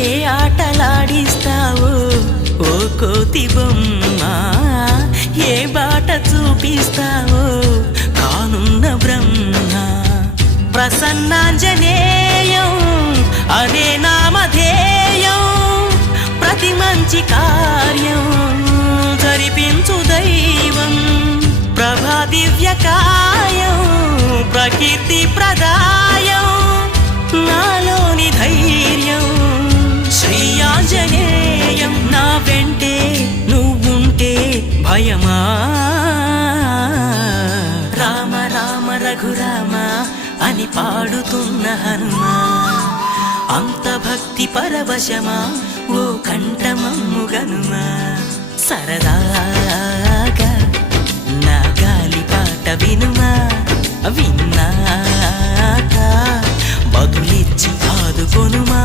ఏ ఆటలాడిస్తావో ఓ కోతి బొమ్మ, ఏ బాట చూపిస్తావో కానున్న బ్రహ్మ. ప్రసన్నాంజనేయం అనే నామధేయం, ప్రతి మంచి కార్యం జరిపించు దైవం. ప్రభా దివ్యకాయం ప్రకీర్తి ప్రదాయం, నాలోని ధైర్యం శ్రీ ఆంజనేయం. నా వెంటే నువ్వుంటే భయమా? రామ రామ రఘురామ అని పాడుతున్న హనుమా, అంత భక్తి పరవశమా ఓ కంఠమమ్ము గనుమా. సరదాగా నా గాలి పాట వినుమా, విన్నాక బదులిచ్చి ఆదుకొనుమా.